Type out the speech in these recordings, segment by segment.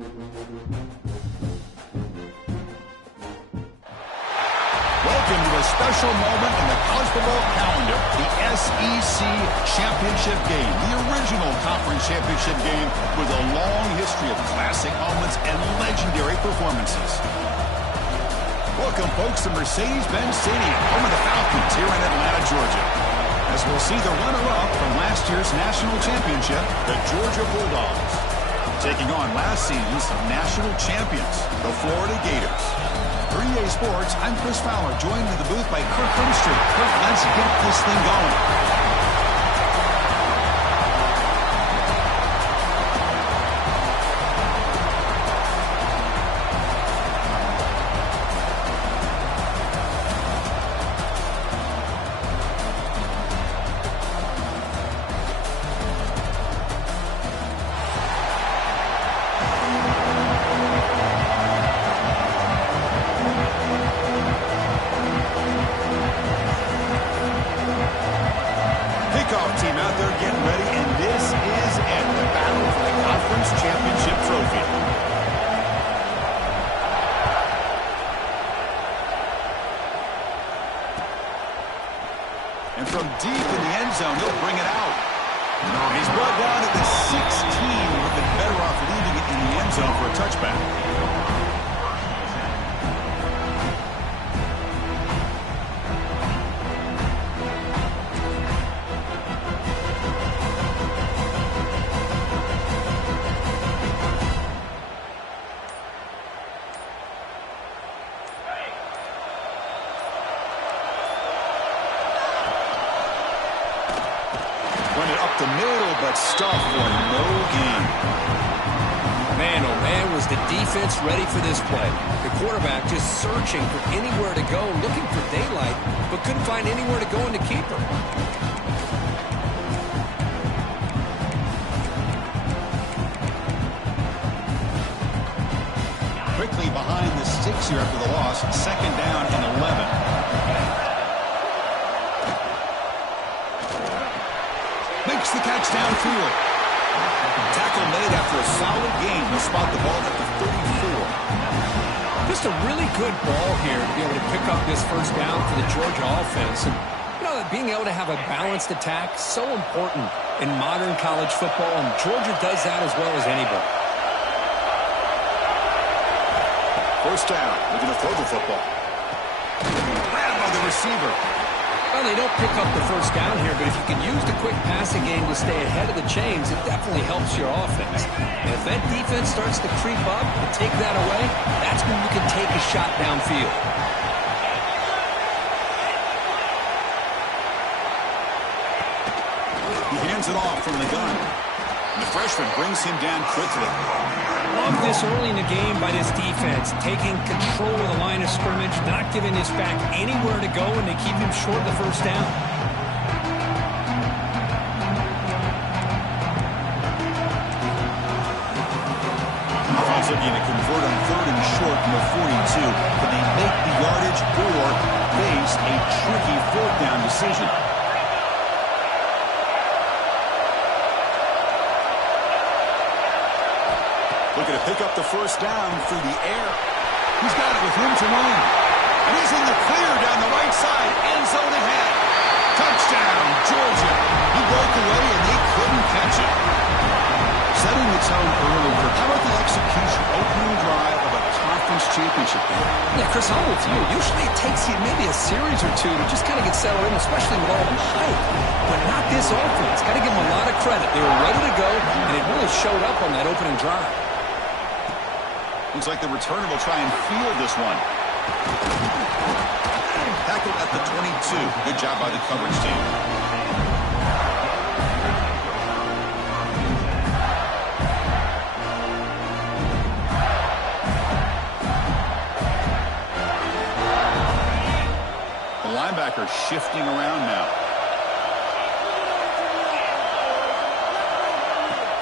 Welcome to a special moment in the college football calendar, the SEC Championship Game, the original conference championship game with a long history of classic moments and legendary performances. Welcome, folks, to Mercedes-Benz Stadium, home of the Falcons here in Atlanta, Georgia. As we'll see the runner-up from last year's national championship, the Georgia Bulldogs, taking on last season's national champions, the Florida Gators. For EA Sports, I'm Chris Fowler, joined in the booth by Kirk Hemstreet. Kirk, let's get this thing going. Team out there getting ready, and this is it, the battle for the conference championship trophy. And from deep in the end zone, he'll bring it out. He's brought down at the 16. Would have been better off leaving it in the end zone for a touchback. The middle, but stuff for no gain. Man, oh man, was the defense ready for this play. The quarterback just searching for anywhere to go, looking for daylight, but couldn't find anywhere to go in the keeper. Quickly behind the sticks here after the loss, second down and 11. Makes the catch downfield. Tackle made after a solid gain. He'll spot the ball at the 34. Just a really good ball here to be able to pick up this first down for the Georgia offense. And, you know, being able to have a balanced attack, so important in modern college football, and Georgia does that as well as anybody. First down. We're going to throw the football. Grabbed by the receiver. Well, they don't pick up the first down here, but if you can use the quick passing game to stay ahead of the chains, it definitely helps your offense. And if that defense starts to creep up and take that away, that's when you can take a shot downfield. He hands it off from the gun. The freshman brings him down quickly. Love this early in the game by this defense, taking control of the line of scrimmage, not giving this back anywhere to go, and they keep him short of the first down. Offense looking to convert on third and short from the 42. Can they make the yardage or face a tricky fourth down decision? Looking to pick up the first down through the air. He's got it with room to run. And he's in the clear down the right side. End zone ahead. Touchdown, Georgia. He broke away and they couldn't catch it. Setting the tone early. How about the execution? Opening drive of a conference championship game. Yeah, Chris, I'm with you. Usually it takes you maybe a series or two to just kind of get settled in, especially with all the hype. But not this offense. Got to give them a lot of credit. They were ready to go, and it really showed up on that opening drive. Looks like the returner will try and field this one. Tackled at the 22. Good job by the coverage team. The linebacker shifting around now.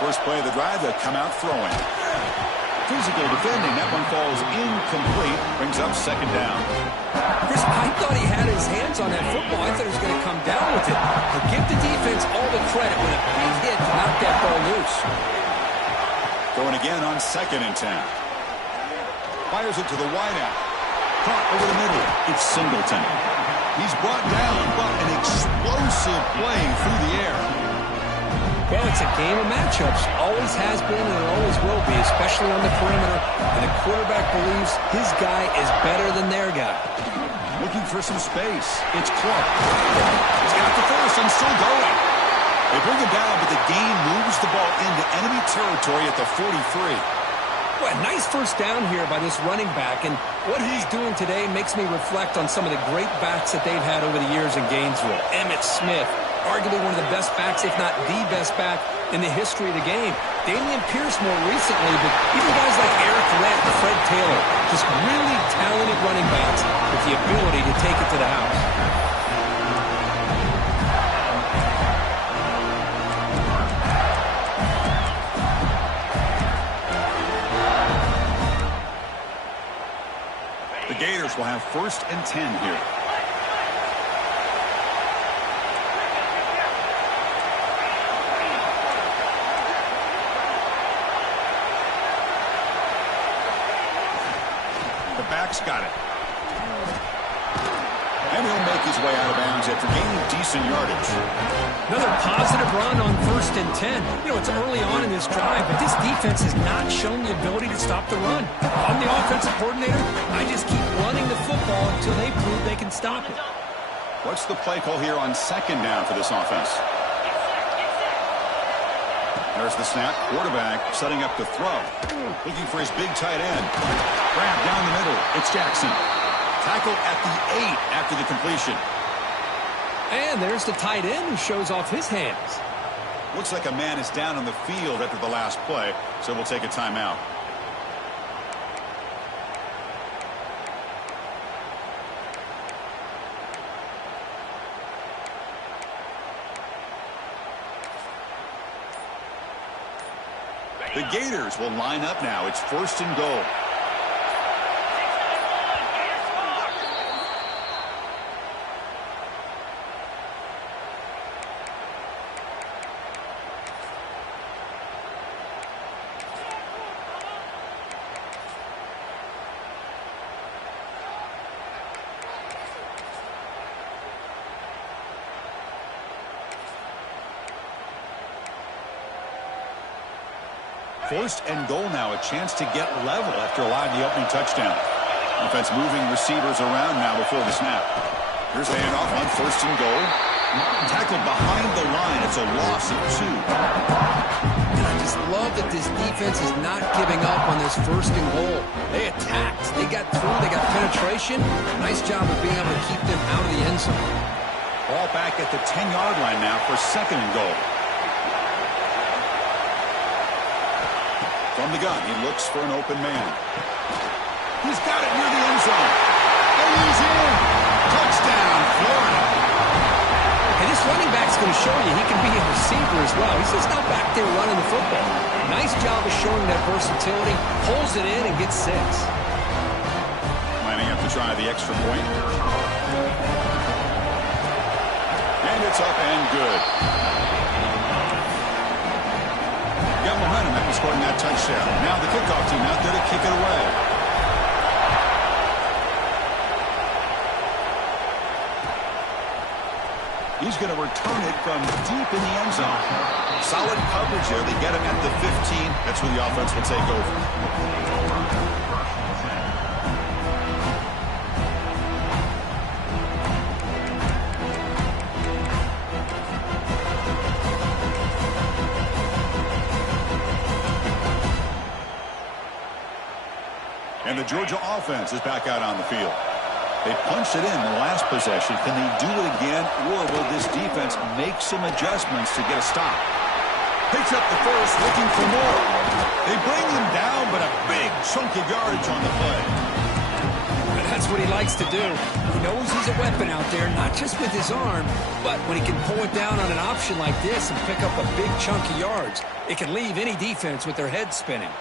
First play of the drive, they'll come out throwing. Physical defending. That one falls incomplete. Brings up second down. Chris, I thought he had his hands on that football. I thought he was going to come down with it. But give the defense all the credit with a big hit to knock that ball loose. Throwing again on 2nd and 10. Fires it to the wideout. Caught over the middle. It's Singleton. He's brought down, but an explosive play through the air. Well, it's a game of matchups. Always has been and it always will be, especially on the perimeter. And the quarterback believes his guy is better than their guy. Looking for some space. It's Clark. He's got the first and still going. They bring him down, but the gain moves the ball into enemy territory at the 43. Well, nice first down here by this running back, and what he's doing today makes me reflect on some of the great backs that they've had over the years in Gainesville. Emmitt Smith, arguably one of the best backs, if not the best back in the history of the game. Damian Pierce more recently, but even guys like Eric Lett and Fred Taylor, just really talented running backs with the ability to take it to the house. The Gators will have 1st and 10 here. The back's got it. And he'll make his way out of bounds after gaining decent yardage. Another positive run on 1st and 10. You know, it's early on in this drive, but this defense has not shown the ability to stop the run. I'm the offensive coordinator. I just keep running the football until they prove they can stop it. What's the play call here on 2nd down for this offense? There's the snap. Quarterback setting up to throw. Looking for his big tight end. Grab down the middle. It's Jackson. Tackle at the 8 after the completion. And there's the tight end who shows off his hands. Looks like a man is down on the field after the last play, so we'll take a timeout. The Gators will line up now. It's 1st and goal. First and goal now, a chance to get level after allowing the opening touchdown. Offense moving receivers around now before the snap. Here's the handoff on 1st and goal. Tackled behind the line. It's a loss of 2. And I just love that this defense is not giving up on this 1st and goal. They attacked. They got through. They got penetration. Nice job of being able to keep them out of the end zone. Ball back at the 10-yard line now for 2nd and goal. From the gun, he looks for an open man. He's got it near the end zone. And he's in. Touchdown, Florida. And this running back's going to show you he can be a receiver as well. He's just not back there running the football. Nice job of showing that versatility. Pulls it in and gets 6. Lining up to try the extra point. And it's up and good. Got momentum after scoring that touchdown. Now the kickoff team out there to kick it away. He's going to return it from deep in the end zone. Solid coverage there. They get him at the 15. That's where the offense will take over. And the Georgia offense is back out on the field. They punched it in the last possession. Can they do it again, or will this defense make some adjustments to get a stop? Picks up the first, looking for more. They bring him down, but a big chunk of yardage on the play. And that's what he likes to do. He knows he's a weapon out there, not just with his arm, but when he can pull it down on an option like this and pick up a big chunk of yards, it can leave any defense with their head spinning.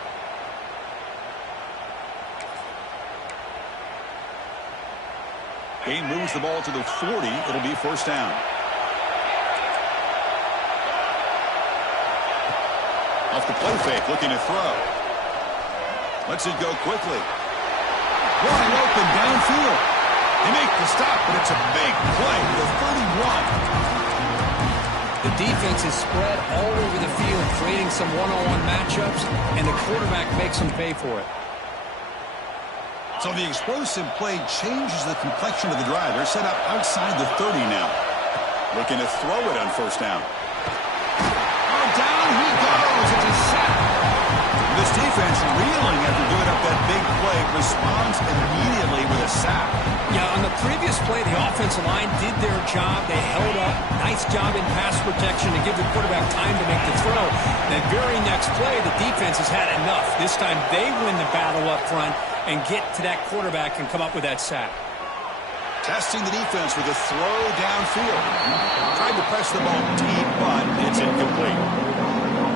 He moves the ball to the 40. It'll be 1st down. Off the play fake, looking to throw. Lets it go quickly. Wide open downfield. They make the stop, but it's a big play to the 31. The defense is spread all over the field, creating some one-on-one matchups, and the quarterback makes them pay for it. So the explosive play changes the complexion of the drive. They're set up outside the 30 now. Looking to throw it on first down. Oh, down he goes. It's a sack. This defense reeling after giving up that big play responds immediately with a sack. Yeah, on the previous play, the offensive line did their job. They held up. Nice job in pass protection to give the quarterback time to make the throw. That very next play, the defense has had enough. This time they win the battle up front and get to that quarterback and come up with that sack. Testing the defense with a throw downfield. Tried to press the ball deep, but it's incomplete.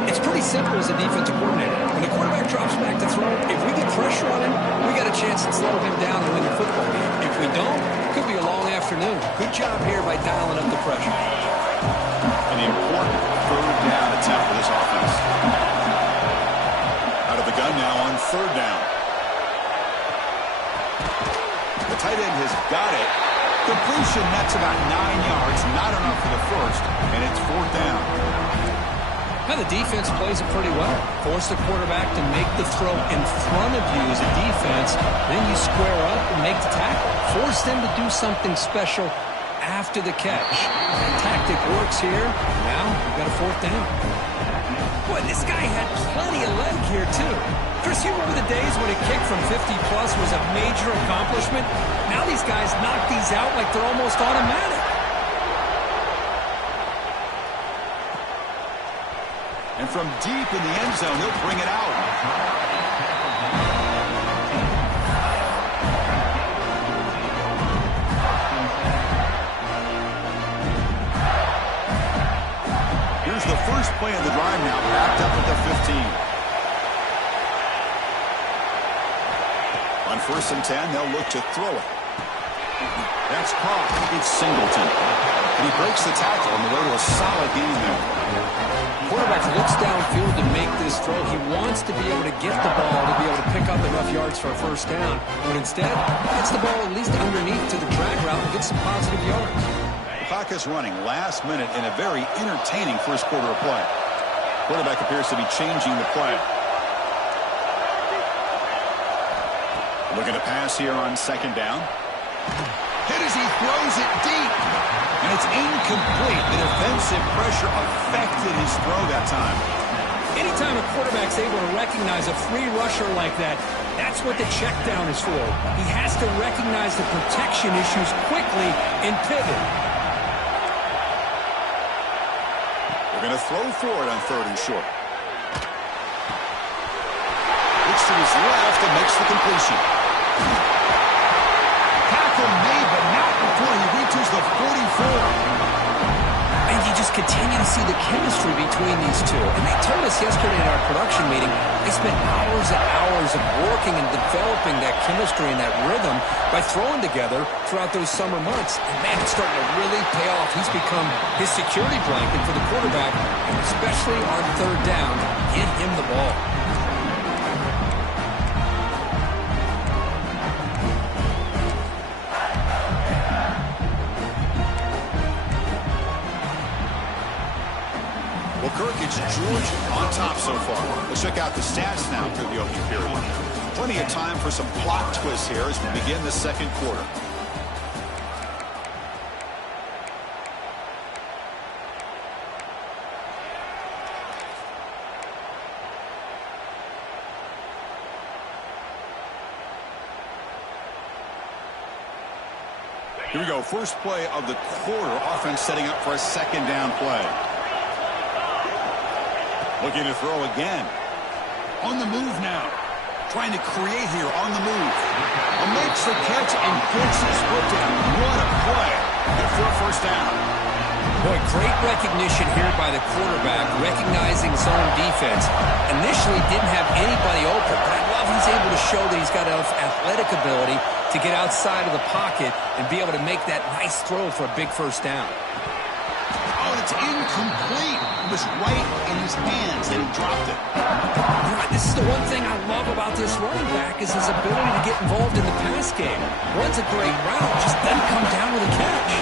It's pretty simple as a defensive coordinator. When the quarterback drops back to throw, if we get pressure on him, we got a chance to slow him down and win the football game. If we don't, it could be a long afternoon. Good job here by dialing up the pressure. An important third down attempt for this offense. Out of the gun now on third down. The tight end has got it. Completion, that's about 9 yards. Not enough for the first, and it's fourth down. Now the defense plays it pretty well. Force the quarterback to make the throw in front of you as a defense. Then you square up and make the tackle. Force them to do something special after the catch. That tactic works here. Now we've got a fourth down. Boy, this guy had plenty of leg here, too. Chris, you remember the days when a kick from 50-plus was a major accomplishment? Now these guys knock these out like they're almost automatic. And from deep in the end zone, he'll bring it out. Here's the first play of the drive now, backed up at the 15. On first and 10, they'll look to throw it. That's caught. It's Singleton. And he breaks the tackle on the way to a solid gain there. Quarterback looks downfield to make this throw. He wants to be able to get the ball to be able to pick up enough yards for a first down. But instead, gets the ball at least underneath to the drag route and gets some positive yards. The clock is running last minute in a very entertaining first quarter of play. Quarterback appears to be changing the play. Looking to pass here on second down. Hit as he throws it deep. And it's incomplete. The defensive pressure affected his throw that time. Anytime a quarterback's able to recognize a free rusher like that, that's what the check down is for. He has to recognize the protection issues quickly and pivot. They're going to throw for it on third and short. Looks to his left and makes the completion. Tackle made, but not before he reaches the 44. And you just continue to see the chemistry between these two. And they told us yesterday in our production meeting, they spent hours and hours of working and developing that chemistry and that rhythm by throwing together throughout those summer months. And man, it's starting to really pay off. He's become his security blanket for the quarterback, and especially on third down, get him the ball. It's Georgia on top so far. Let's check out the stats now through the opening period. Plenty of time for some plot twists here as we begin the second quarter. Here we go. First play of the quarter. Offense setting up for a second down play. Looking to throw again. On the move now. Trying to create here on the move. Makes the catch and gets his foot down. What a play. Good for a first down. Boy, great recognition here by the quarterback, recognizing zone defense. Initially didn't have anybody open, but I love he's able to show that he's got enough athletic ability to get outside of the pocket and be able to make that nice throw for a big first down. Oh, the It's incomplete. It was right in his hands, and he dropped it. This is the one thing I love about this running back is his ability to get involved in the pass game. Runs a great route, just doesn't come down with a catch.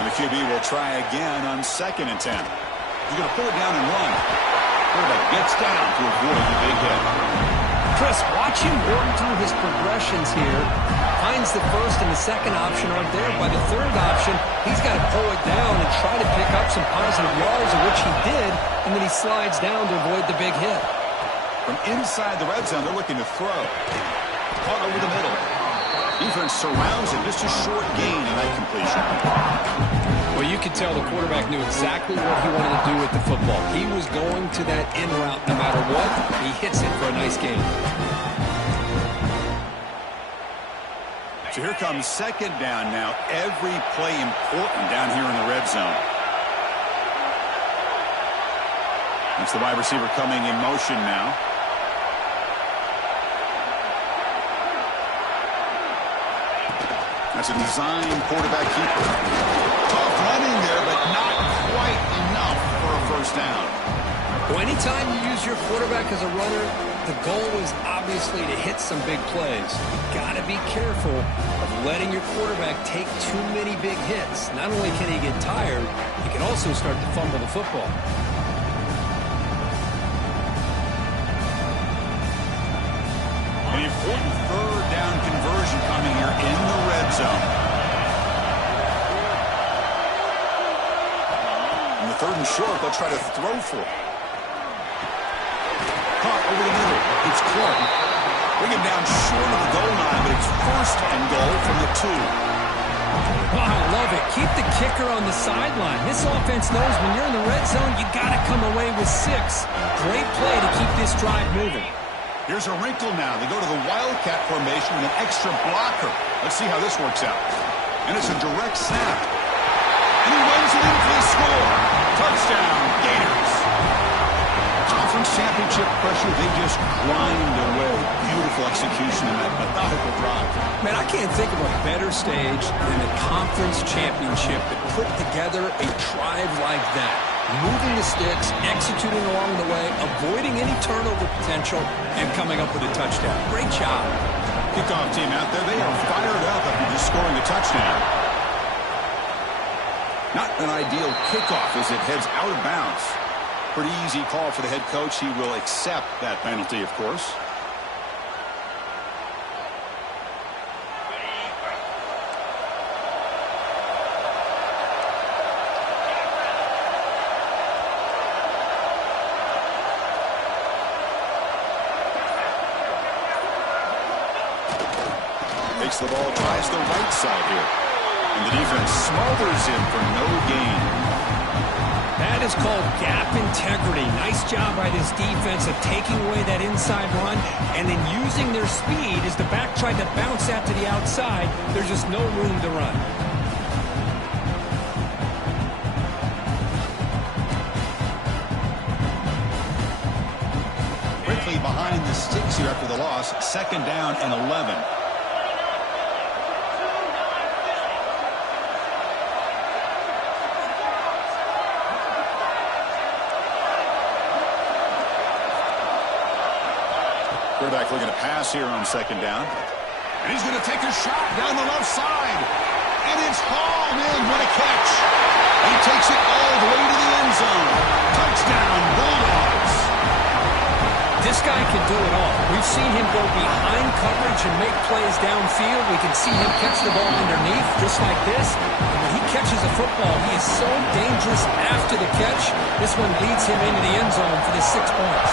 And the QB will try again on 2nd and 10. He's going to pull it down and run. Quarterback gets down to avoid the big hit. Chris, watch him work through his progressions here. Finds the first and the second option aren't there. By the third option, he's got to pull it down and try to pick up some positive yards, of which he did, and then he slides down to avoid the big hit. From inside the red zone, they're looking to throw. Caught over the middle. Defense surrounds him. Just a short gain in that completion. Well, you could tell the quarterback knew exactly what he wanted to do with the football. He was going to that in route no matter what. He hits it for a nice gain. So here comes 2nd down now. Every play important down here in the red zone. It's the wide receiver coming in motion now. That's a design quarterback keeper. Tough running there, but not quite enough for a first down. Well, anytime you use your quarterback as a runner, the goal is obviously to hit some big plays. You've got to be careful of letting your quarterback take too many big hits. Not only can he get tired, he can also start to fumble the football. An important 3rd down conversion coming here in the red zone. And the 3rd and short, they'll try to throw for it. Caught over the middle. It's Clark. Bring him down short of the goal line, but it's 1st and goal from the 2. Oh, I love it. Keep the kicker on the sideline. This offense knows when you're in the red zone, you got to come away with 6. Great play to keep this drive moving. Here's a wrinkle now. They go to the Wildcat formation with an extra blocker. Let's see how this works out. And it's a direct snap. And he runs it in for the score. Touchdown, Gators. Conference championship pressure, they just grind away. Beautiful execution in that methodical drive. Man, I can't think of a better stage than the conference championship to put together a drive like that. Moving the sticks, executing along the way, avoiding any turnover potential, and coming up with a touchdown. Great job. Kickoff team out there, they are fired up after just scoring a touchdown. Not an ideal kickoff as it heads out of bounds. Pretty easy call for the head coach. He will accept that penalty, of course. Takes the ball, tries the right side here. And the defense smothers him for no gain. That is called gap integrity. Nice job by this defense of taking away that inside run and then using their speed as the back tried to bounce that to the outside. There's just no room to run. Quickly behind the sticks here after the loss. 2nd down and 11. Quarterback looking to pass here on 2nd down. And he's going to take a shot down the left side. And it's hauled in. What a catch. He takes it all the way to the end zone. Touchdown, Bulldogs. This guy can do it all. We've seen him go behind coverage and make plays downfield. We can see him catch the ball underneath just like this. And when he catches a football, he is so dangerous after the catch. This one leads him into the end zone for the 6 points.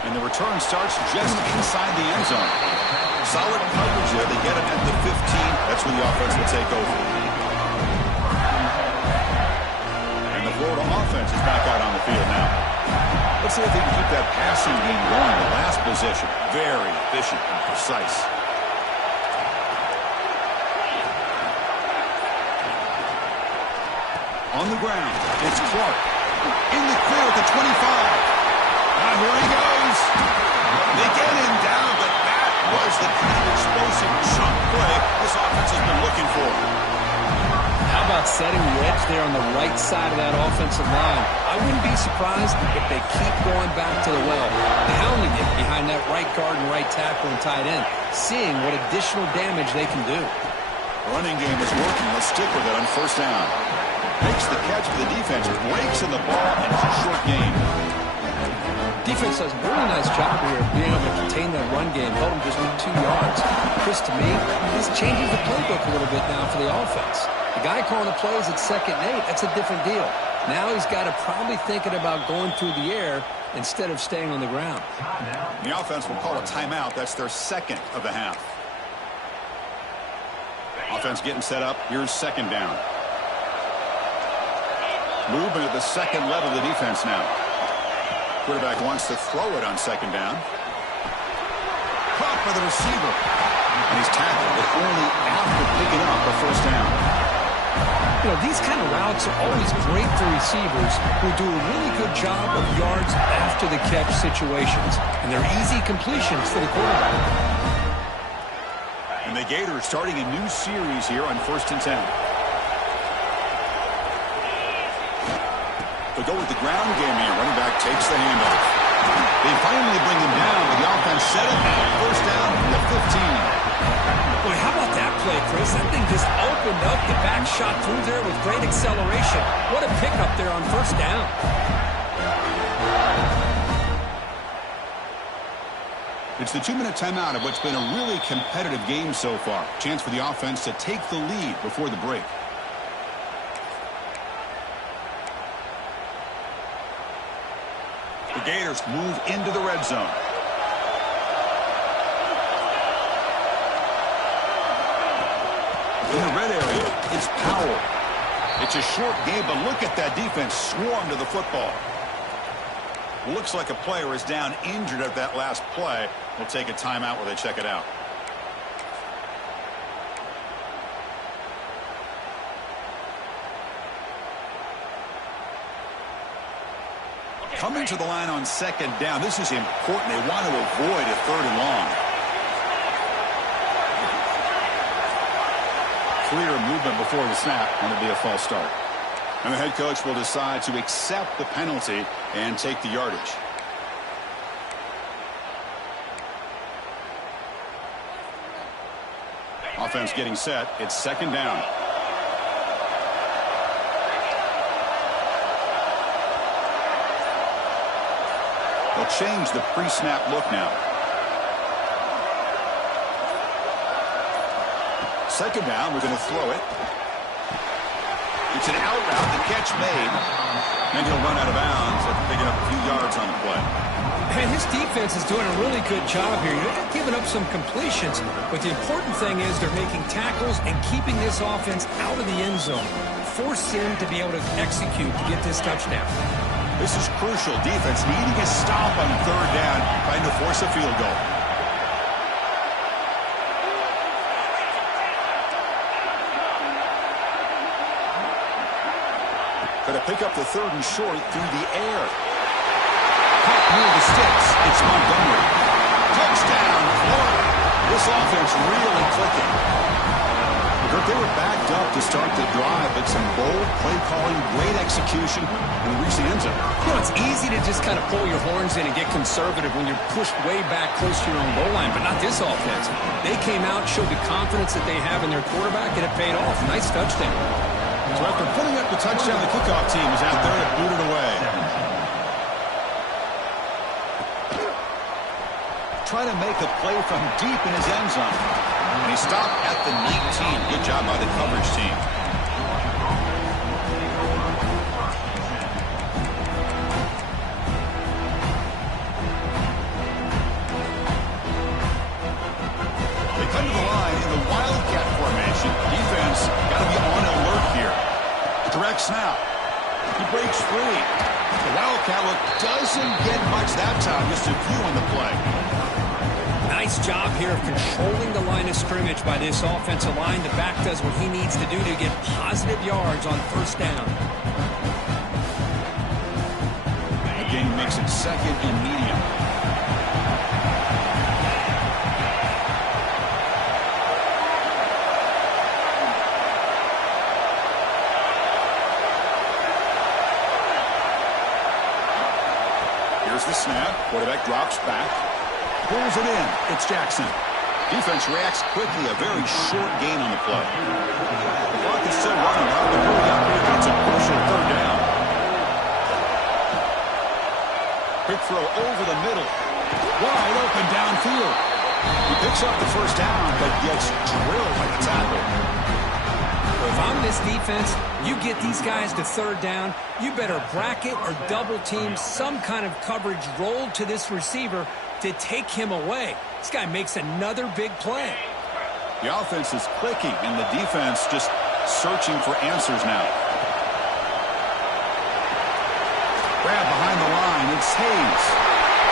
And the return starts just inside the end zone. Solid coverage there. They get it at the 15. That's when the offense will take over. And the Florida offense is back out on the field now. Let's see if they can keep that passing game going. The last possession, very efficient and precise. On the ground, it's Clark. In the clear at the 25. Now here he goes. They get him down, but that was the kind of explosive chunk play this offense has been looking for. How about setting the edge there on the right side of that offensive line? I wouldn't be surprised if they keep going back to the well, pounding it behind that right guard and right tackle and tight end, seeing what additional damage they can do. Running game is working. Let's stick with it on first down. Makes the catch for the defense, breaks in the ball, and it's a short gain. Defense does a really nice job here of being able to contain that run game, held them just 2 yards. Chris, to me, this changes the playbook a little bit now for the offense. The guy calling the plays at 2nd and 8, that's a different deal. Now he's got to probably thinking about going through the air instead of staying on the ground. The offense will call a timeout. That's their second of the half. Offense getting set up. Here's 2nd down. Movement at the second level of the defense now. Quarterback wants to throw it on 2nd down. Caught by the receiver. And he's tackled, but only after picking up a first down. You know, these kind of routes are always great for receivers who do a really good job of yards after the catch situations. And they're easy completions for the quarterback. And the Gators starting a new series here on 1st and 10. They'll go with the ground game here. Running back takes the handoff. They finally bring him down with the offense set up. First down from the 15. Boy, how about that play, Chris? That thing just opened up. The back shot through there with great acceleration. What a pickup there on first down. It's the 2-minute timeout of what's been a really competitive game so far. Chance for the offense to take the lead before the break. The Gators move into the red zone. In the red area, it's Powell. It's a short game, but look at that defense swarm to the football. Looks like a player is down injured at that last play. We'll take a timeout while they check it out. Coming to the line on 2nd down. This is important. They want to avoid a 3rd and long. Clear movement before the snap. Going to be a false start. And the head coach will decide to accept the penalty and take the yardage. Offense getting set. It's 2nd down. They'll change the pre-snap look now. 2nd down, we're going to throw it. It's an out route, the catch made. And he'll run out of bounds after picking up a few yards on the play. And his defense is doing a really good job here. They're giving up some completions, but the important thing is they're making tackles and keeping this offense out of the end zone. Force him to be able to execute to get this touchdown. This is crucial. Defense needing a stop on 3rd down, trying to force a field goal. Going to pick up the 3rd and short through the air. Caught near the sticks. It's Montgomery. Touchdown, Florida. This offense really clicking. They were backed up to start the drive, but some bold play calling, great execution, and reach the end zone. You know, it's easy to just kind of pull your horns in and get conservative when you're pushed way back close to your own goal line, but not this offense. They came out, showed the confidence that they have in their quarterback, and it paid off. Nice touchdown. So after putting up the touchdown, the kickoff team is out there to boot it away. Trying to make a play from deep in his end zone. And he stopped at the 19. Good job by the coverage team. They come to the line in the Wildcat formation. Defense got to be on alert here. Direct snap. He breaks free. The Wildcat look doesn't get much that time. Just a few on the play. Nice job here of controlling the line of scrimmage by this offensive line. The back does what he needs to do to get positive yards on first down. The game makes it 2nd and medium. Here's the snap. Quarterback drops back. Pulls it in. It's Jackson. Defense reacts quickly. A very short gain on the play. The clock is still running. Now to hurry up here. It's a crucial third down. Quick throw over the middle. Wide open downfield. He picks up the first down, but gets drilled by the tackle. If I'm this defense, you get these guys to third down, you better bracket or double team some kind of coverage rolled to this receiver to take him away. This guy makes another big play. The offense is clicking, and the defense just searching for answers now. Grab behind the line. It's Hayes.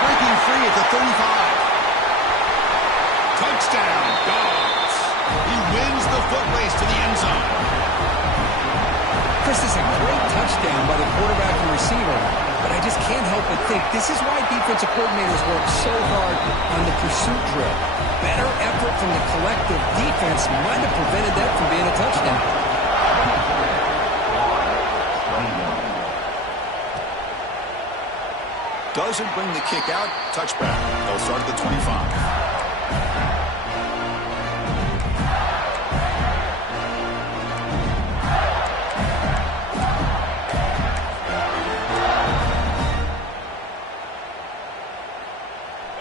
Breaking free at the 35. Touchdown, Dogs. He wins the foot race to the end zone. Chris, this is a great touchdown by the quarterback and receiver, but I just can't help but think this is why defensive coordinators work so hard on the pursuit drill. Better effort from the collective defense might have prevented that from being a touchdown. Doesn't bring the kick out. Touchback. They'll start at the 25.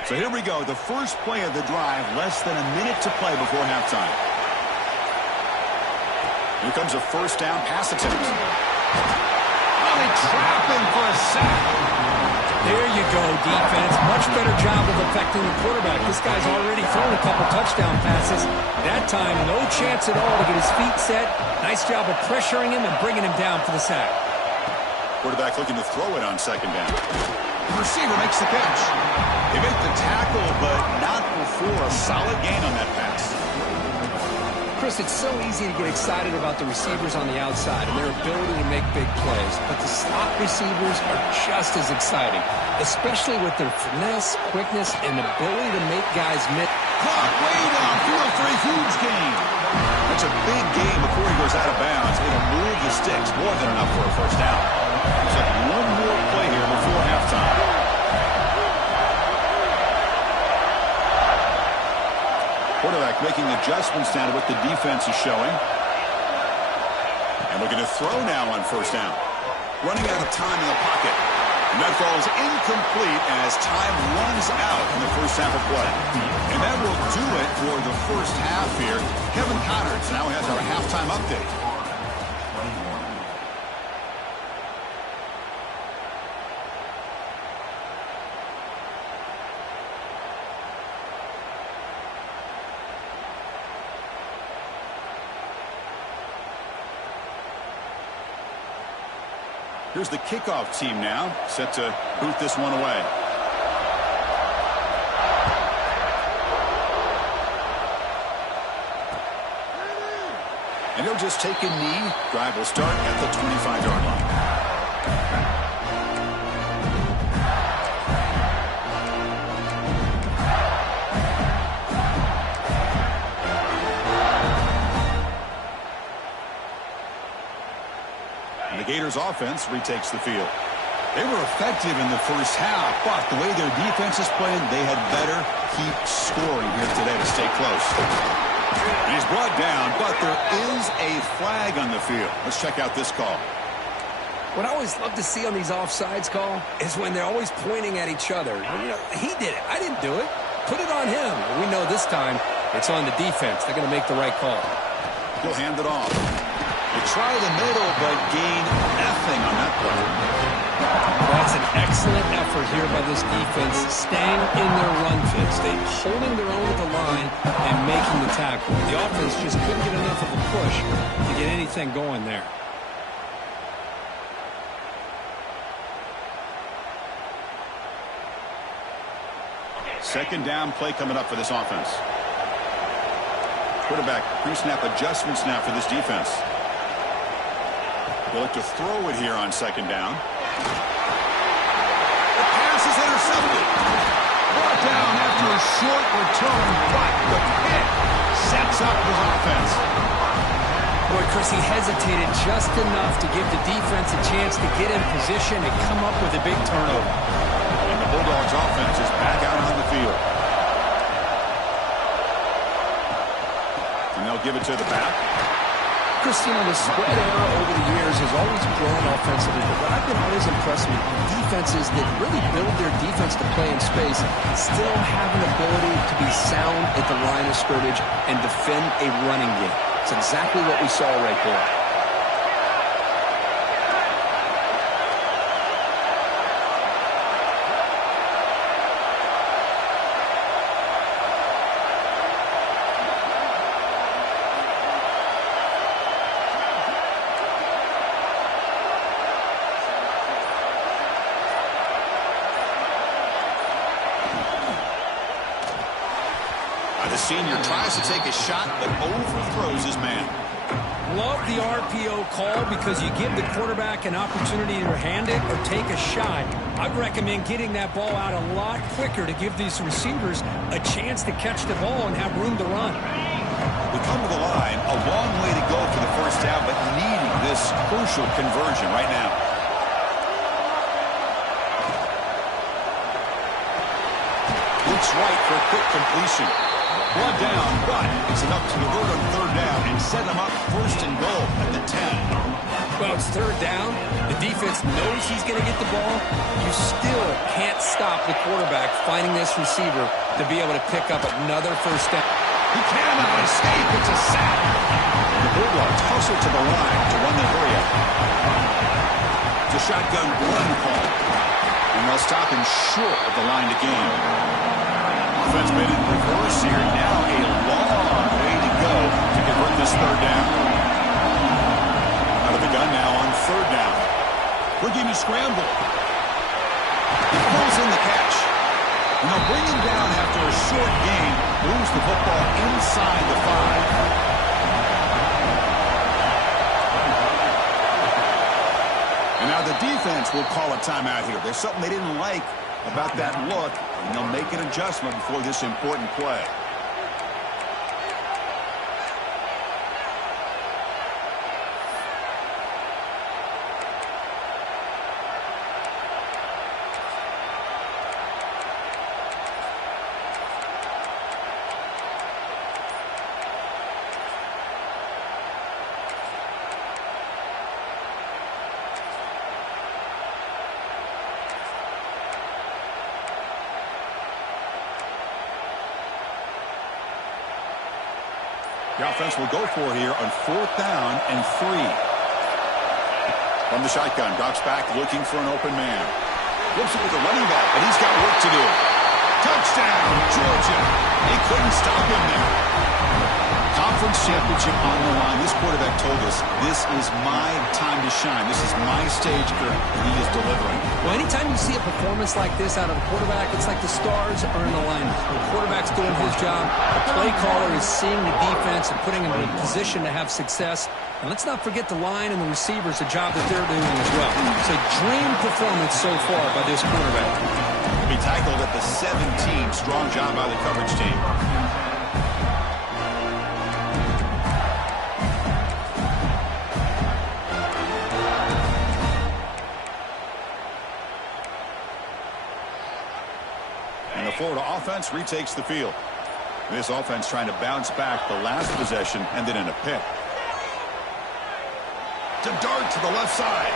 So here we go, the first play of the drive, less than a minute to play before halftime. Here comes a first down pass attempt. Oh, they trap him for a sack. There you go, defense. Much better job of affecting the quarterback. This guy's already thrown a couple touchdown passes. That time, no chance at all to get his feet set. Nice job of pressuring him and bringing him down for the sack. Quarterback looking to throw it on second down. The receiver makes the catch. They make the tackle, but not before a solid gain on that pass. Chris, it's so easy to get excited about the receivers on the outside and their ability to make big plays, but the slot receivers are just as exciting, especially with their finesse, quickness, and ability to make guys miss. Caught way downfield for a huge gain. That's a big gain before he goes out of bounds. It'll move the sticks more than enough for a first down. Looks like one more play here before halftime. Quarterback making adjustments now to what the defense is showing. And looking to throw now on first down. Running out of time in the pocket. And that falls incomplete as time runs out in the first half of play. And that will do it for the first half here. Kevin Connors now has our halftime update. Here's the kickoff team now, set to boot this one away. And he'll just take a knee. Drive will start at the 25-yard line. The Gators offense retakes the field. They were effective in the first half, but the way their defense is playing, they had better keep scoring here today to stay close. And he's brought down, but there is a flag on the field. Let's check out this call. What I always love to see on these offsides call is when they're always pointing at each other. You know, he did it. I didn't do it. Put it on him. We know this time it's on the defense. They're going to make the right call. He'll hand it off. They try the middle, but gain nothing on that play. That's an excellent effort here by this defense, staying in their run fits. They're holding their own at the line and making the tackle. The offense just couldn't get enough of a push to get anything going there. Second down play coming up for this offense. Quarterback pre-snap adjustments now for this defense. They'll look to throw it here on second down. The pass is intercepted. Brought down after a short return, but the pick sets up his offense. Boy, Chris, he hesitated just enough to give the defense a chance to get in position and come up with a big turnover. And the give it to the back. Christina, the spread era over the years has always grown offensively, but what I've been always impressed with defenses that really build their defense to play in space still have an ability to be sound at the line of scrimmage and defend a running game. It's exactly what we saw right there. The senior tries to take a shot, but overthrows his man. Love the RPO call because you give the quarterback an opportunity to hand it or take a shot. I'd recommend getting that ball out a lot quicker to give these receivers a chance to catch the ball and have room to run. We come to the line, a long way to go for the first down, but needing this crucial conversion right now. Looks right for a quick completion. One down, but it's enough to convert on third down and set them up first and goal at the 10. Well, it's third down. The defense knows he's going to get the ball. You still can't stop the quarterback finding this receiver to be able to pick up another first down. He cannot escape. It's a sack. The Bulldogs hustle to the line to run the hurry up. It's a shotgun run call. And they'll stop him short of the line to gain. Offense been in reverse here. Now a long way to go to convert this third down. Out of the gun now on third down. Looking to scramble. He pulls in the catch. And they'll bring him down after a short gain. Moves the football inside the 5. And now the defense will call a timeout here. There's something they didn't like about that look, and they'll make an adjustment before this important play. The offense will go for here on fourth down and 3. From the shotgun, drops back looking for an open man. Flips it with the running back, but he's got work to do. Touchdown, Georgia. They couldn't stop him there. Conference championship on the line. This quarterback told us, this is my time to shine. This is my stage, Kurt, and he is delivering. Well, anytime you see a performance like this out of a quarterback, it's like the stars are in alignment. The quarterback's doing his job. The play caller is seeing the defense and putting him in a position to have success. And let's not forget the line and the receivers, the job that they're doing as well. It's a dream performance so far by this quarterback. He'll be tackled at the 17. Strong job by the coverage team. Florida offense retakes the field. This offense trying to bounce back the last possession, ended in a pick. To dart to the left side.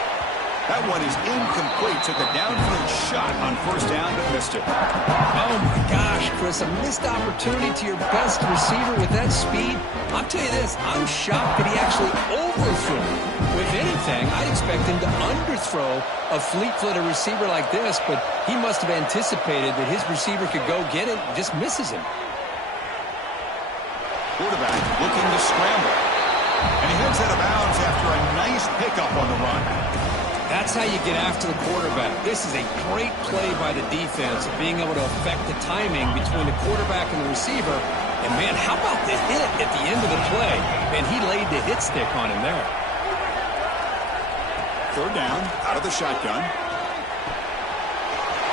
That one is incomplete. Took a downfield shot on first down, but missed it. Oh, my gosh, Chris. A missed opportunity to your best receiver with that speed. I'll tell you this, I'm shocked that he actually overthrew. If anything, I'd expect him to underthrow a fleet-footed receiver like this, but he must have anticipated that his receiver could go get it and just misses him. Quarterback looking to scramble. And he heads out of bounds after a nice pickup on the run. That's how you get after the quarterback. This is a great play by the defense of being able to affect the timing between the quarterback and the receiver. And, man, how about the hit at the end of the play? Man, he laid the hit stick on him there. Third down, out of the shotgun.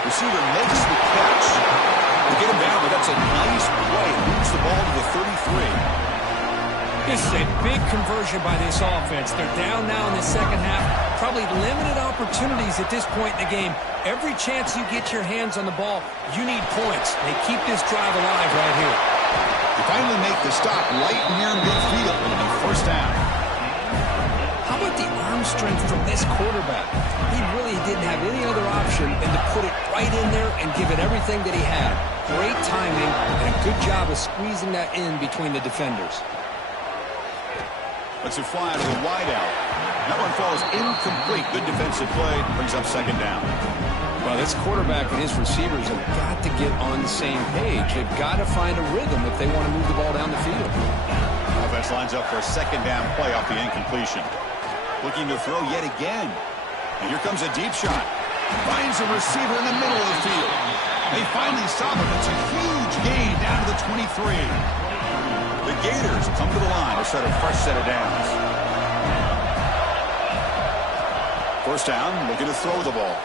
Receiver makes the catch. They get him down, but that's a nice play. Moves the ball to the 33. This is a big conversion by this offense. They're down now in the second half. Probably limited opportunities at this point in the game. Every chance you get your hands on the ball, you need points. They keep this drive alive right here. They finally make the stop right near midfield. It'll be first down. How about the arm strength from this quarterback? He really didn't have any other option than to put it right in there and give it everything that he had. Great timing and a good job of squeezing that in between the defenders. Let's fly to the wideout. That one falls incomplete. Good defensive play. Brings up second down. Well, this quarterback and his receivers have got to get on the same page. They've got to find a rhythm if they want to move the ball down the field. Offense lines up for a second down play off the incompletion. Looking to throw yet again. And here comes a deep shot. Finds a receiver in the middle of the field. They finally stop him. It's a huge gain down to the 23. The Gators come to the line to start a fresh set of downs. First down, looking to throw the ball.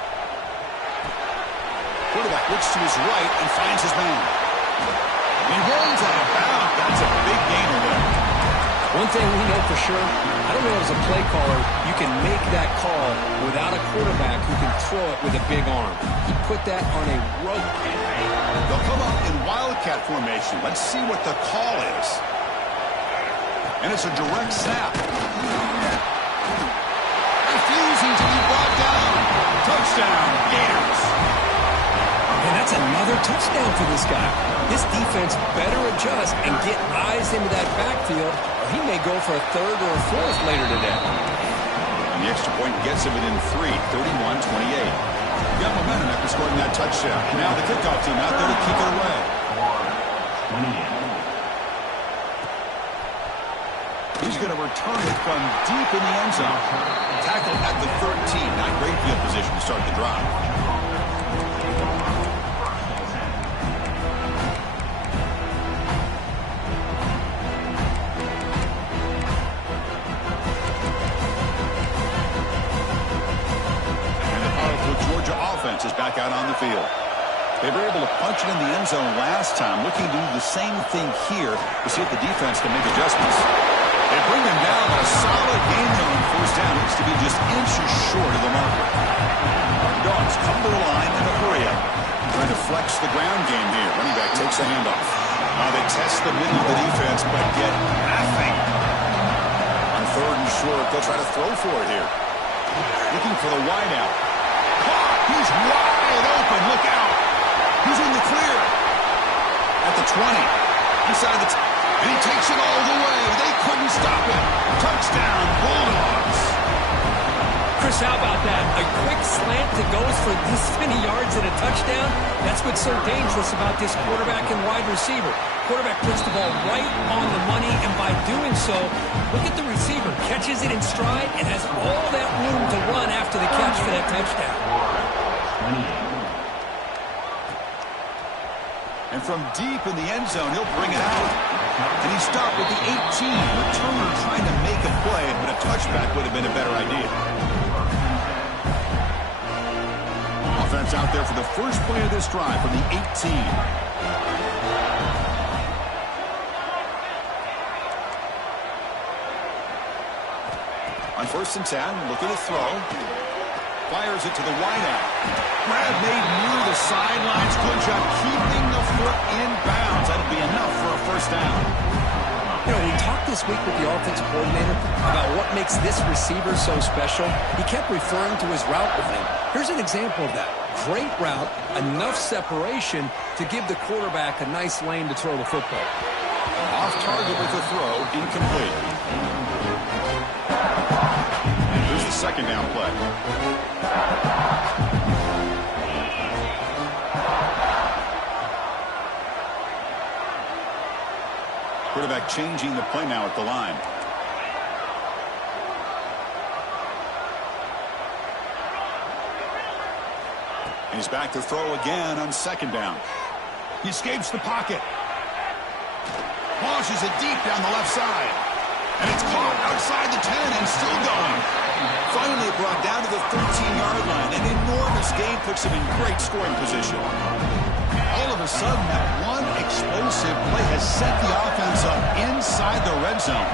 Quarterback looks to his right and finds his man. He rolls out of bounds. That's a big gainer there. One thing we know for sure, I don't know as a play caller, you can make that call without a quarterback who can throw it with a big arm. He put that on a rope. They'll come up in wildcat formation. Let's see what the call is. And it's a direct snap. Refusing to be brought down. Touchdown, Gators. And that's another touchdown for this guy. This defense better adjust and get eyes into that backfield, or he may go for a third or a fourth later today. And the extra point gets him within 3, 31-28. Got momentum after scoring that touchdown. Now the kickoff team out there to kick it away. He's going to return it from deep in the end zone. Tackled at the 13. Not great field position to start the drive. Offense is back out on the field. They were able to punch it in the end zone last time, looking to do the same thing here to see if the defense can make adjustments. They bring them down, but a solid game there on first down. Looks to be just inches short of the marker. Dogs come to the line in a hurry up. Trying to flex the ground game here. Running back takes a handoff. They test the middle of the defense, but get nothing. On third and short, they'll try to throw for it here. Looking for the wideout. He's wide open. Look out. He's in the clear. At the 20. Inside the and he takes it all the way. They couldn't stop it. Touchdown, Bulldogs. Chris, how about that? A quick slant that goes for this many yards and a touchdown. That's what's so dangerous about this quarterback and wide receiver. Quarterback puts the ball right on the money, and by doing so, look at the receiver. Catches it in stride and has all that room to run after the catch for that touchdown. And from deep in the end zone, he'll bring it out. And he stopped with the 18. Returner trying to make a play, but a touchback would have been a better idea. Offense out there for the first play of this drive from the 18. On first and 10, looking to throw. Fires it to the wideout. Grab made near the sidelines. Good job keeping the foot in bounds. That'll be enough for a first down. You know, we talked this week with the offensive coordinator about what makes this receiver so special. He kept referring to his route running. Here's an example of that. Great route, enough separation to give the quarterback a nice lane to throw the football. Off target with the throw, incomplete. Here's the second down play. Quarterback changing the play now at the line. And he's back to throw again on second down. He escapes the pocket. Launches it deep down the left side. And it's caught outside the 10 and still going. Finally brought down to the 13-yard line. An enormous gain puts him in great scoring position. All of a sudden, that one explosive play has set the offense up inside the red zone.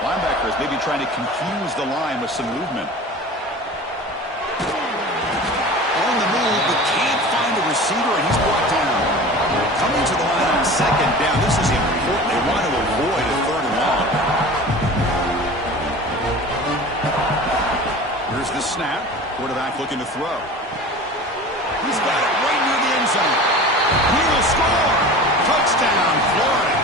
Linebackers maybe trying to confuse the line with some movement. On the move, but can't find a receiver, and he's brought down. Coming to the line on second down. snap. Quarterback looking to throw. He's got it right near the end zone. He will score. Touchdown, Florida.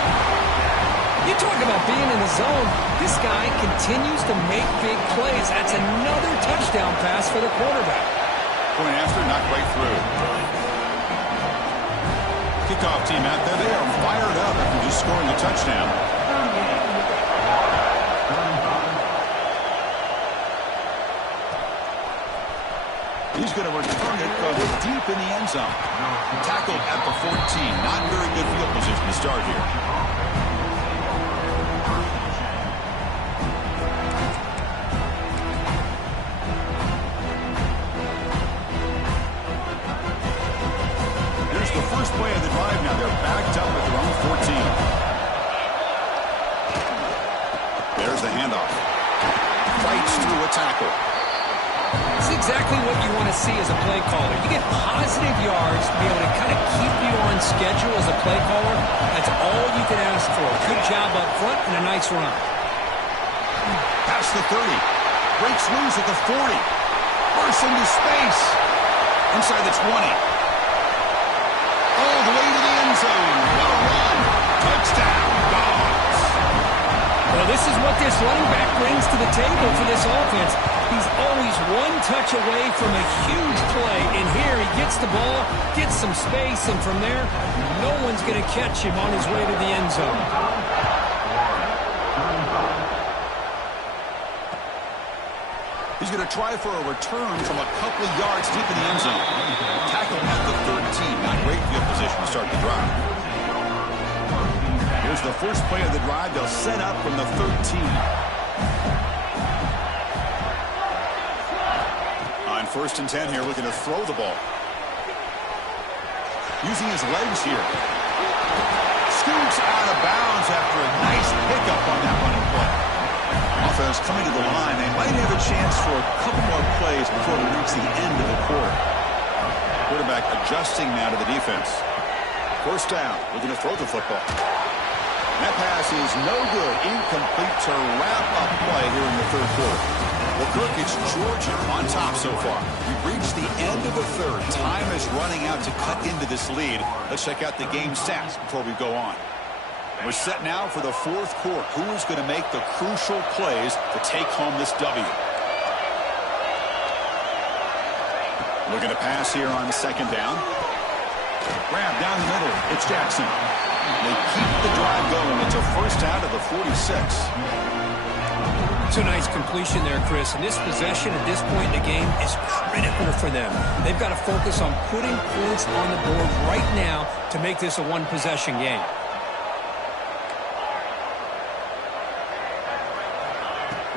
You talk about being in the zone. This guy continues to make big plays. That's another touchdown pass for the quarterback. Point after, not quite through. Kickoff team out there, they are fired up after just scoring a touchdown. He's going to return it from deep in the end zone. Tackled at the 14. Not very good field position to start here. Here's the first play of the drive now. They're backed up at their own 14. There's the handoff. Fights through a tackle. It's exactly what you want to see as a play caller. You get positive yards to be able to kind of keep you on schedule as a play caller. That's all you can ask for. Good job up front and a nice run. Past the 30. Breaks loose at the 40. Bursts into space. Inside the 20. All the way to the end zone. What a run. Touchdown, Dogs. Well, this is what this running back brings to the table for this offense. He's always one touch away from a huge play. And here he gets the ball, gets some space, and from there, no one's going to catch him on his way to the end zone. He's going to try for a return from a couple of yards deep in the end zone. Tackle at the 13. Not great field position to start the drive. Here's the first play of the drive. They'll set up from the 13. On 1st and 10 here, looking to throw the ball. Using his legs here. Scoots out of bounds after a nice pickup on that running play. Offense coming to the line. They might have a chance for a couple more plays before we reach the end of the quarter. Quarterback adjusting now to the defense. 1st down, looking to throw the football. That pass is no good. Incomplete to wrap up play here in the 3rd quarter. Well, Kirk, it's Georgia on top so far. We've reached the end of the 3rd. Time is running out to cut into this lead. Let's check out the game stats before we go on. We're set now for the 4th quarter. Who is going to make the crucial plays to take home this W? Looking to pass here on 2nd down. Grab down the middle. It's Jackson. They keep the drive going. It's a 1st out of the 46. It's a nice completion there, Chris. And this possession at this point in the game is critical for them. They've got to focus on putting points on the board right now to make this a one-possession game.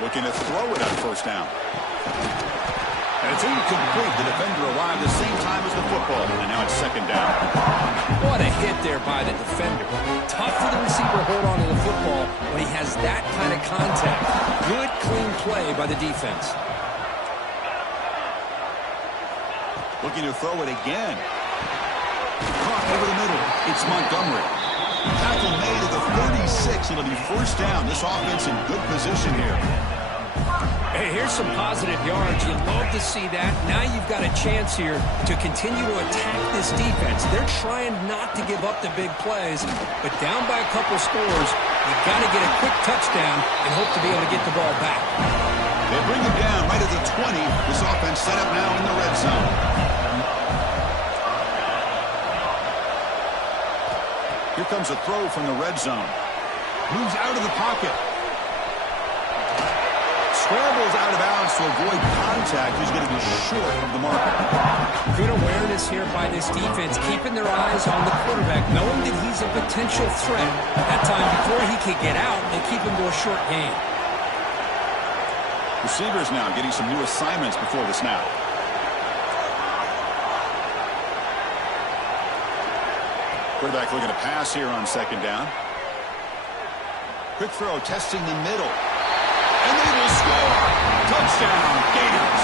Looking to throw it on 1st down. And it's incomplete. The defender arrived the same time as the football. And now it's 2nd down. What a hit there by the defender. Tough for the receiver to hold on to the football when he has that kind of contact. Good, clean play by the defense. Looking to throw it again. Caught over the middle. It's Montgomery. Tackle made at the 36. It'll be 1st down. This offense in good position here. Hey, here's some positive yards. You love to see that. Now you've got a chance here to continue to attack this defense. They're trying not to give up the big plays, but down by a couple scores, you've got to get a quick touchdown and hope to be able to get the ball back. They bring him down right at the 20. This offense set up now in the red zone. Here comes a throw from the red zone. Moves out of the pocket. Scrambles out of bounds to avoid contact. He's going to be short of the mark. Good awareness here by this defense, keeping their eyes on the quarterback, knowing that he's a potential threat. That time before he could get out, they keep him to a short gain. Receivers now getting some new assignments before the snap. Quarterback looking to pass here on 2nd down. Quick throw, testing the middle. And they will score. Touchdown, Gators.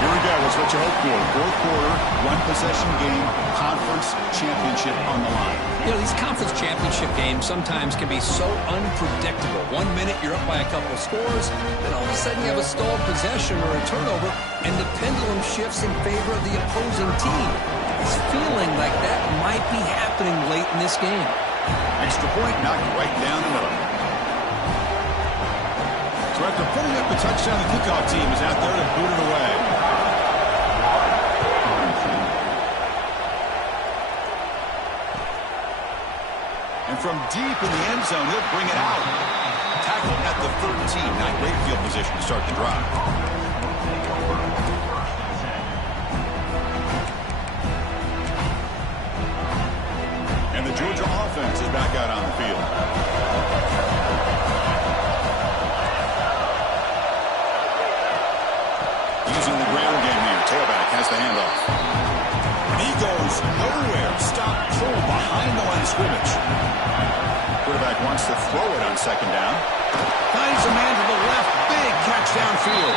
Here we go. That's what you hope for. Fourth quarter, one-possession game, conference championship on the line. You know, these conference championship games sometimes can be so unpredictable. 1 minute you're up by a couple of scores, then all of a sudden you have a stalled possession or a turnover, and the pendulum shifts in favor of the opposing team. It's feeling like that might be happening late in this game. Extra point knocked right down the middle. So after putting up the touchdown, the kickoff team is out there to boot it away. And from deep in the end zone, he'll bring it out. Tackle at the 13. Not great field position to start the drive. And the Georgia offense is back out on the field. Using the ground game here. Tailback has the handoff. And he goes nowhere. Stop pulled behind the line of scrimmage. Quarterback wants to throw it on second down. Finds a man to the left. Big catch downfield.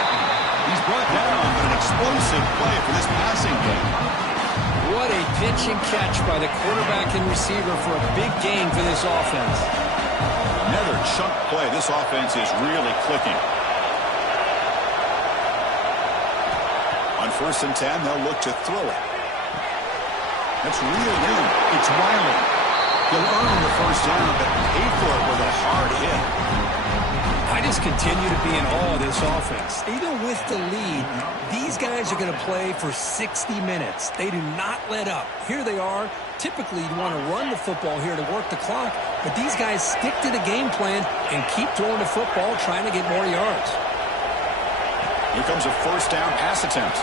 He's brought down, but an explosive play for this passing game. What a pitch and catch by the quarterback and receiver for a big gain for this offense. Another chunk play. This offense is really clicking. On 1st and 10, they'll look to throw it. That's reeled in. It's Wiley. He'll earn the first down, but paid for it with a hard hit. I just continue to be in awe of this offense. Even with the lead, these guys are going to play for 60 minutes. They do not let up. Here they are. Typically, you want to run the football here to work the clock, but these guys stick to the game plan and keep throwing the football, trying to get more yards. Here comes a first down pass attempt.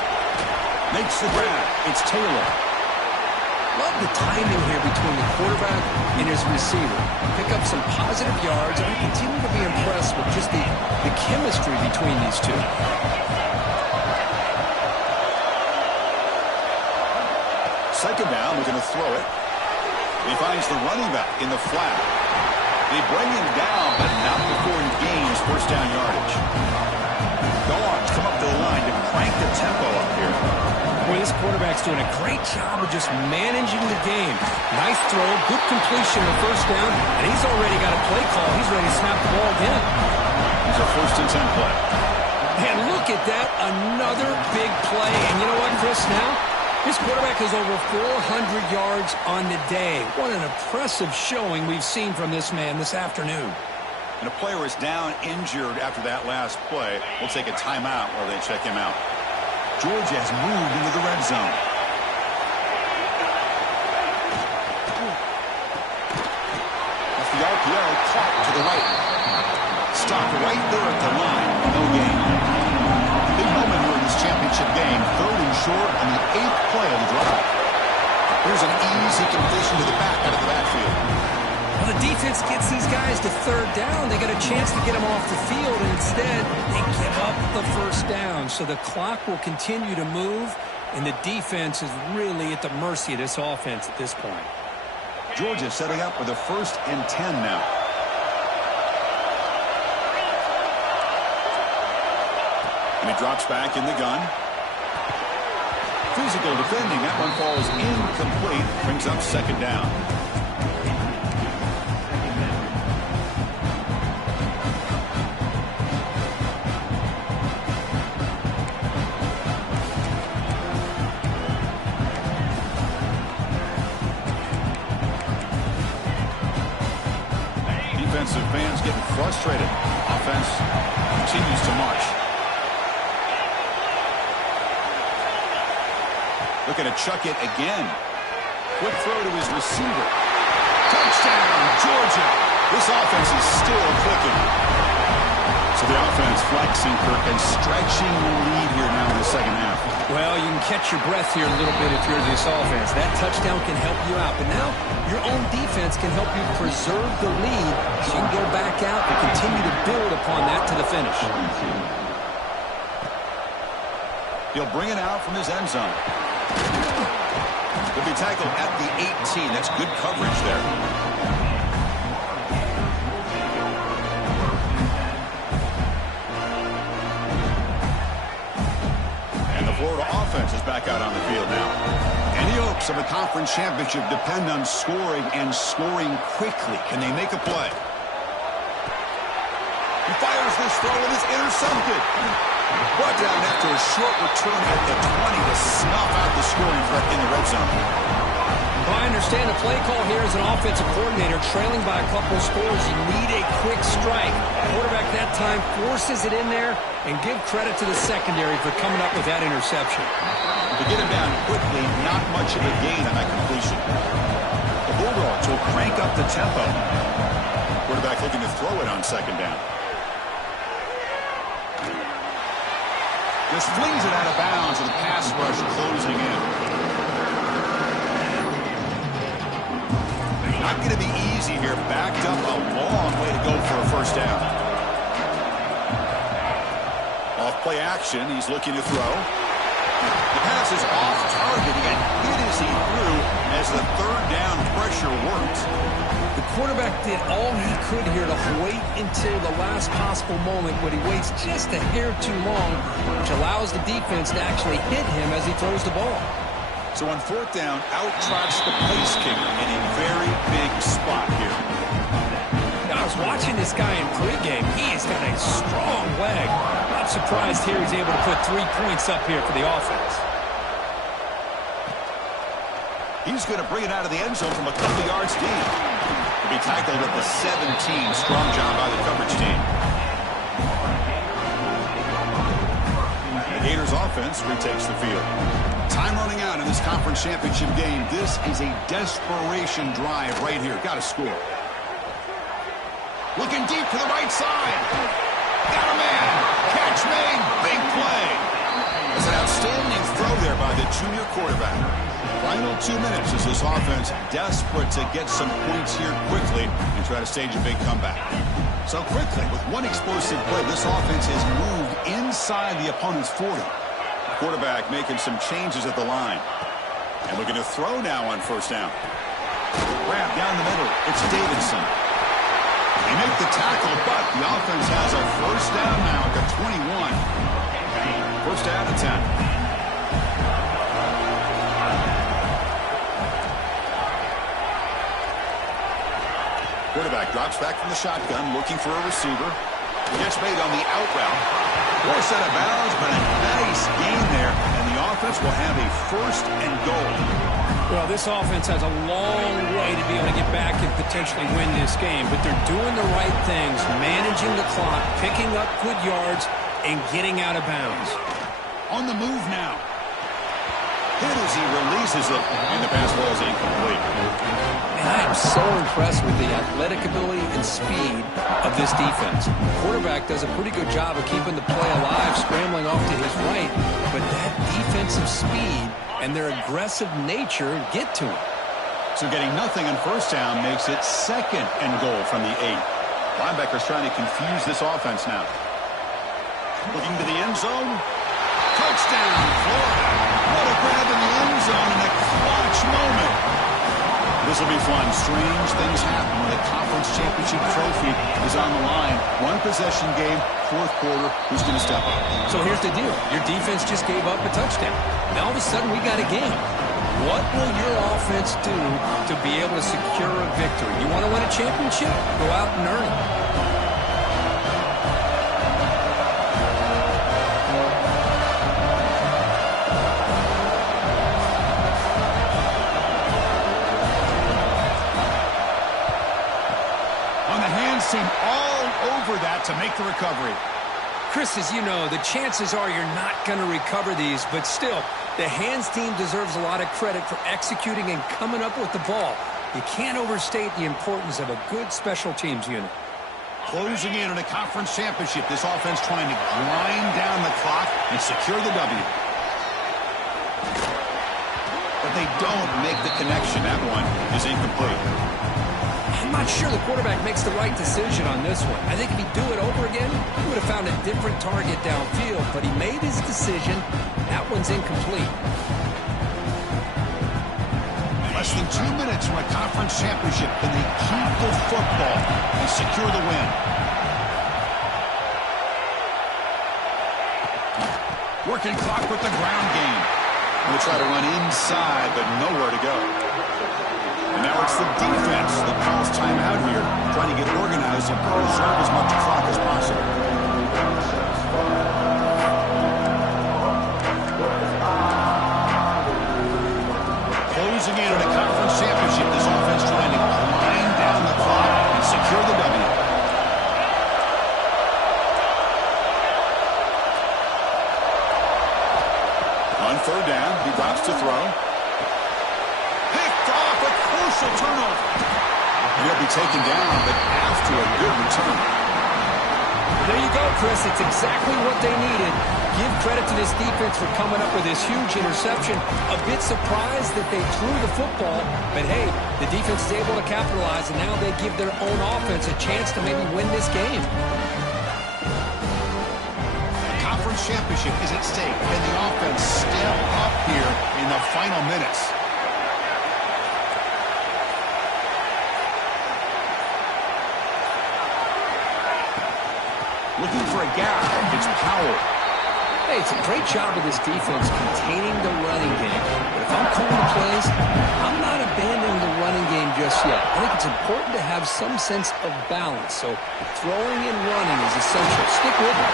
Makes the grab. It's Taylor. Love the timing here between the quarterback and his receiver. Pick up some positive yards, and I continue to be impressed with just the chemistry between these two. Second down, we're going to throw it. He finds the running back in the flat. They bring him down, but not before he gains first down yardage. Dogs come up to the line to crank the tempo up here. Boy, this quarterback's doing a great job of just managing the game. Nice throw, good completion on first down, and he's already got a play call. He's ready to snap the ball again. It's a 1st and 10 play. And look at that, another big play. And you know what, Chris, now? This quarterback has over 400 yards on the day. What an impressive showing we've seen from this man this afternoon. And a player is down injured after that last play. We'll take a timeout while they check him out. Georgia has moved into the red zone. That's the RPO, caught to the right. Stopped right there at the line. No gain. Big moment here in this championship game. 3rd and short on the 8th play of the drive. Here's an easy completion to the back out of the backfield. Well, the defense gets these guys to 3rd down. They got a chance to get them off the field, and instead they give up the first down. So the clock will continue to move, and the defense is really at the mercy of this offense at this point. Georgia setting up with a 1st and 10 now. And he drops back in the gun. Physical defending. That one falls incomplete. Brings up 2nd down. Defensive fans getting frustrated. Offense continues to march. Looking to chuck it again. Quick throw to his receiver. Touchdown, Georgia. This offense is still clicking. So the offense flexing, Kirk, and stretching the lead here now in the second half. Well, you can catch your breath here a little bit if you're this offense. That touchdown can help you out. But now your own defense can help you preserve the lead so you can go back out and continue to build upon that to the finish. He'll bring it out from his end zone. He'll be tackled at the 18. That's good coverage there. offense is back out on the field now. Any hopes of a conference championship depend on scoring and scoring quickly. Can they make a play? He fires this throw and it's intercepted. Brought down after a short return at the 20 to snuff out the scoring threat in the red zone. I understand the play call here as an offensive coordinator, trailing by a couple of scores. You need a quick strike. Quarterback that time forces it in there, and give credit to the secondary for coming up with that interception. To get him down quickly, not much of a gain on that completion. The Bulldogs will crank up the tempo. Quarterback looking to throw it on second down. Just flings it out of bounds with the pass rush closing in. Not going to be easy here. Backed up a long way to go for a first down. Off play action. He's looking to throw. The pass is off target. He got hit as he threw as the third down pressure works. The quarterback did all he could here to wait until the last possible moment, but he waits just a hair too long, which allows the defense to actually hit him as he throws the ball. So on fourth down, out-trots the place kicker in a very big spot here. I was watching this guy in pregame. He's got a strong leg. Not surprised here he's able to put 3 points up here for the offense. He's going to bring it out of the end zone from a couple yards deep. He'll be tackled at the 17. Strong job by the coverage team. The Gators offense retakes the field. Time running out in this conference championship game. This is a desperation drive right here. Got to score. Looking deep to the right side. Got a man. Catch made. Big play. It's an outstanding throw there by the junior quarterback. Final 2 minutes as this offense desperate to get some points here quickly and try to stage a big comeback. So quickly, with one explosive play, this offense has moved inside the opponent's 40. Quarterback making some changes at the line. And looking to throw now on first down. Grab down the middle. It's Davidson. They make the tackle, but the offense has a first down now at the 21. First down at 10. Quarterback drops back from the shotgun, looking for a receiver. Gets made on the out route. Forced out of bounds, but a nice gain there, and the offense will have a first and goal. Well, this offense has a long way to be able to get back and potentially win this game, but they're doing the right things, managing the clock, picking up good yards, and getting out of bounds. On the move now. Hit as he releases it, and the pass ball is incomplete. And I am so impressed with the athletic ability and speed of this defense. The quarterback does a pretty good job of keeping the play alive, scrambling off to his right, but that defensive speed and their aggressive nature get to him. So getting nothing on first down makes it second and goal from the 8. Linebackers trying to confuse this offense now. Looking to the end zone. Touchdown, Florida. What a grab in the end zone in a clutch moment. This will be fun. Strange things happen when a conference championship trophy is on the line. One possession game, fourth quarter. Who's going to step up? So here's the deal. Your defense just gave up a touchdown. Now all of a sudden we got a game. What will your offense do to be able to secure a victory? You want to win a championship? Go out and earn it. Seem all over that to make the recovery. Chris, as you know, the chances are you're not going to recover these, but still, the hands team deserves a lot of credit for executing and coming up with the ball. You can't overstate the importance of a good special teams unit. Closing in on a conference championship, this offense trying to grind down the clock and secure the W. But they don't make the connection. That one is incomplete. I'm not sure the quarterback makes the right decision on this one. I think if he'd do it over again, he would have found a different target downfield, but he made his decision. That one's incomplete. Less than 2 minutes from a conference championship. Can they keep the football and secure the win? Working clock with the ground game. We'll try to run inside, but nowhere to go. And now it's the defense that calls timeout here, trying to get organized and preserve as much clock as possible. Closing in on a conference championship, this offense trying to grind down the clock and secure the W. On third down, he drops to throw. Picked off, a crucial turnover. He'll be taken down, but after a good return. There you go, Chris. It's exactly what they needed. Give credit to this defense for coming up with this huge interception. A bit surprised that they threw the football, but hey, the defense is able to capitalize, and now they give their own offense a chance to maybe win this game. Conference championship is at stake. Can the offense step up here in the final minutes? Looking for a gap. It's Powell. Hey, it's a great job of this defense containing the running game. But if I'm calling the plays, I'm not abandoning the running game just yet. I think it's important to have some sense of balance. So throwing and running is essential. Stick with it.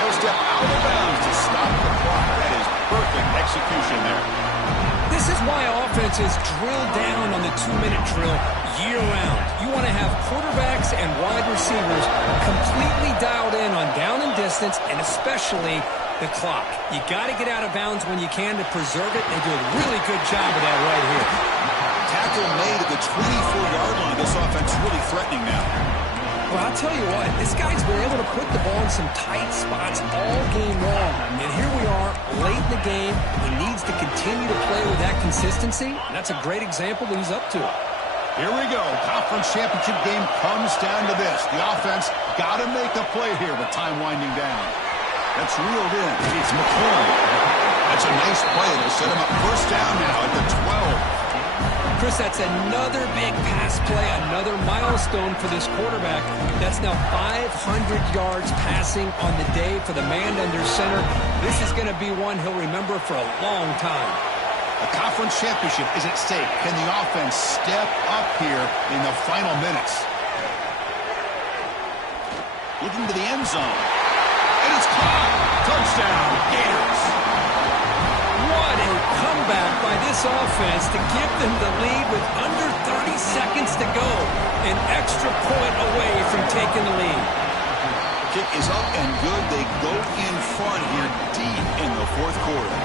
No step out of bounds to stop the clock. That is perfect execution there. This is why offenses drill down on the 2-minute drill year-round. You want to have quarterbacks and wide receivers completely dialed in on down and distance, and especially the clock. You got to get out of bounds when you can to preserve it. They do a really good job of that right here. Tackle made at the 24-yard line. This offense really threatening now. Well, I'll tell you what, this guy's been able to put the ball in some tight spots all game long. And here we are, late in the game. He needs to continue to play with that consistency, and that's a great example that he's up to. Here we go. Conference championship game comes down to this. The offense got to make a play here with time winding down. That's reeled in. It's McCoy. That's a nice play. It'll set him up first down now at the 12. Chris, that's another big pass play, another milestone for this quarterback. That's now 500 yards passing on the day for the man under center. This is going to be one he'll remember for a long time. The conference championship is at stake. Can the offense step up here in the final minutes? Looking to the end zone. And it's caught. Touchdown, Gators. What a comeback by this offense to give them the lead with under 30 seconds to go. An extra point away from taking the lead. Kick is up and good. They go in front here deep in the fourth quarter.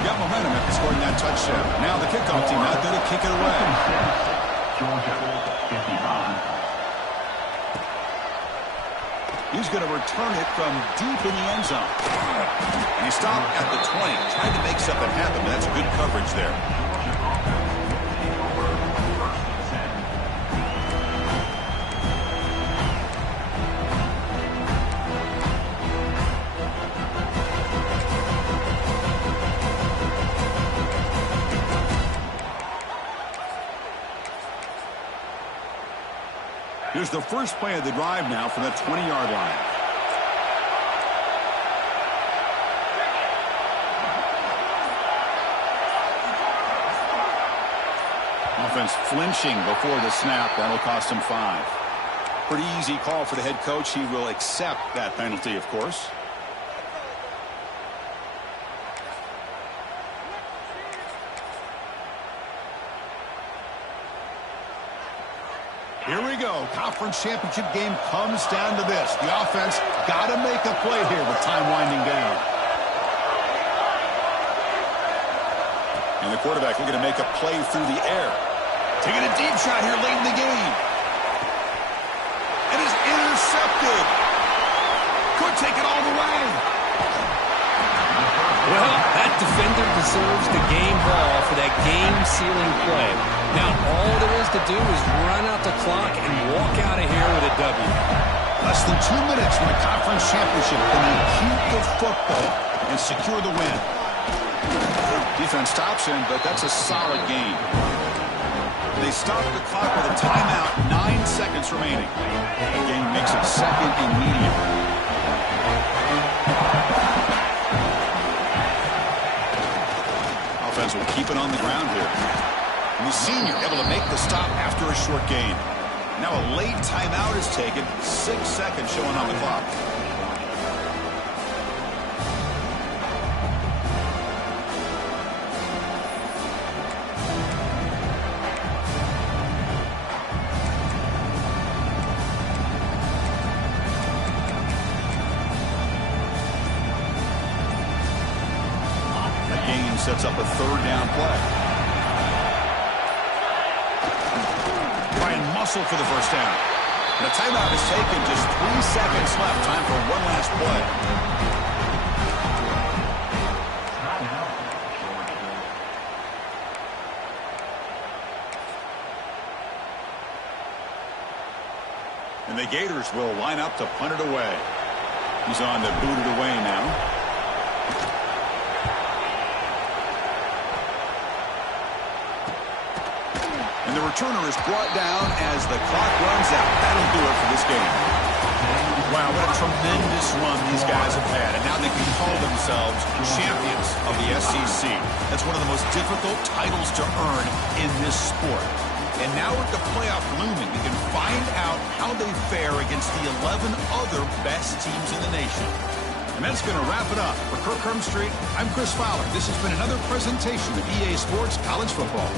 Got momentum after scoring that touchdown. Now the kickoff team out there to kick it away. Georgia, 55. He's going to return it from deep in the end zone. And he stopped at the 20, trying to make something happen, but that's good coverage there. Here's the first play of the drive now from the 20-yard line. Offense flinching before the snap. That'll cost him 5. Pretty easy call for the head coach. He will accept that penalty, of course. Here we go. Conference championship game comes down to this. The offense got to make a play here with time winding down. And the quarterback looking to make a play through the air. Taking a deep shot here late in the game. And is intercepted. Could take it all the way. Well, that defender deserves the game ball for that game-sealing play. Now, all there is to do is run out the clock and walk out of here with a W. Less than 2 minutes from the conference championship. Can they keep the football and secure the win? Defense stops him, but that's a solid game. They stop the clock with a timeout, 9 seconds remaining. The game makes it second and medium. defense will keep it on the ground here. And the senior able to make the stop after a short gain. Now a late timeout is taken. 6 seconds showing on the clock. Sets up a third down play. Trying muscle for the first down. And a timeout is taken. Just 3 seconds left. Time for one last play. And the Gators will line up to punt it away. He's on to boot it away now. And the returner is brought down as the clock runs out. That'll do it for this game. Wow, what a tremendous run these guys have had. And now they can call themselves champions of the SEC. That's one of the most difficult titles to earn in this sport. And now with the playoff looming, we can find out how they fare against the 11 other best teams in the nation. And that's going to wrap it up. For Kirk Hermstreet, I'm Chris Fowler. This has been another presentation of EA Sports College Football.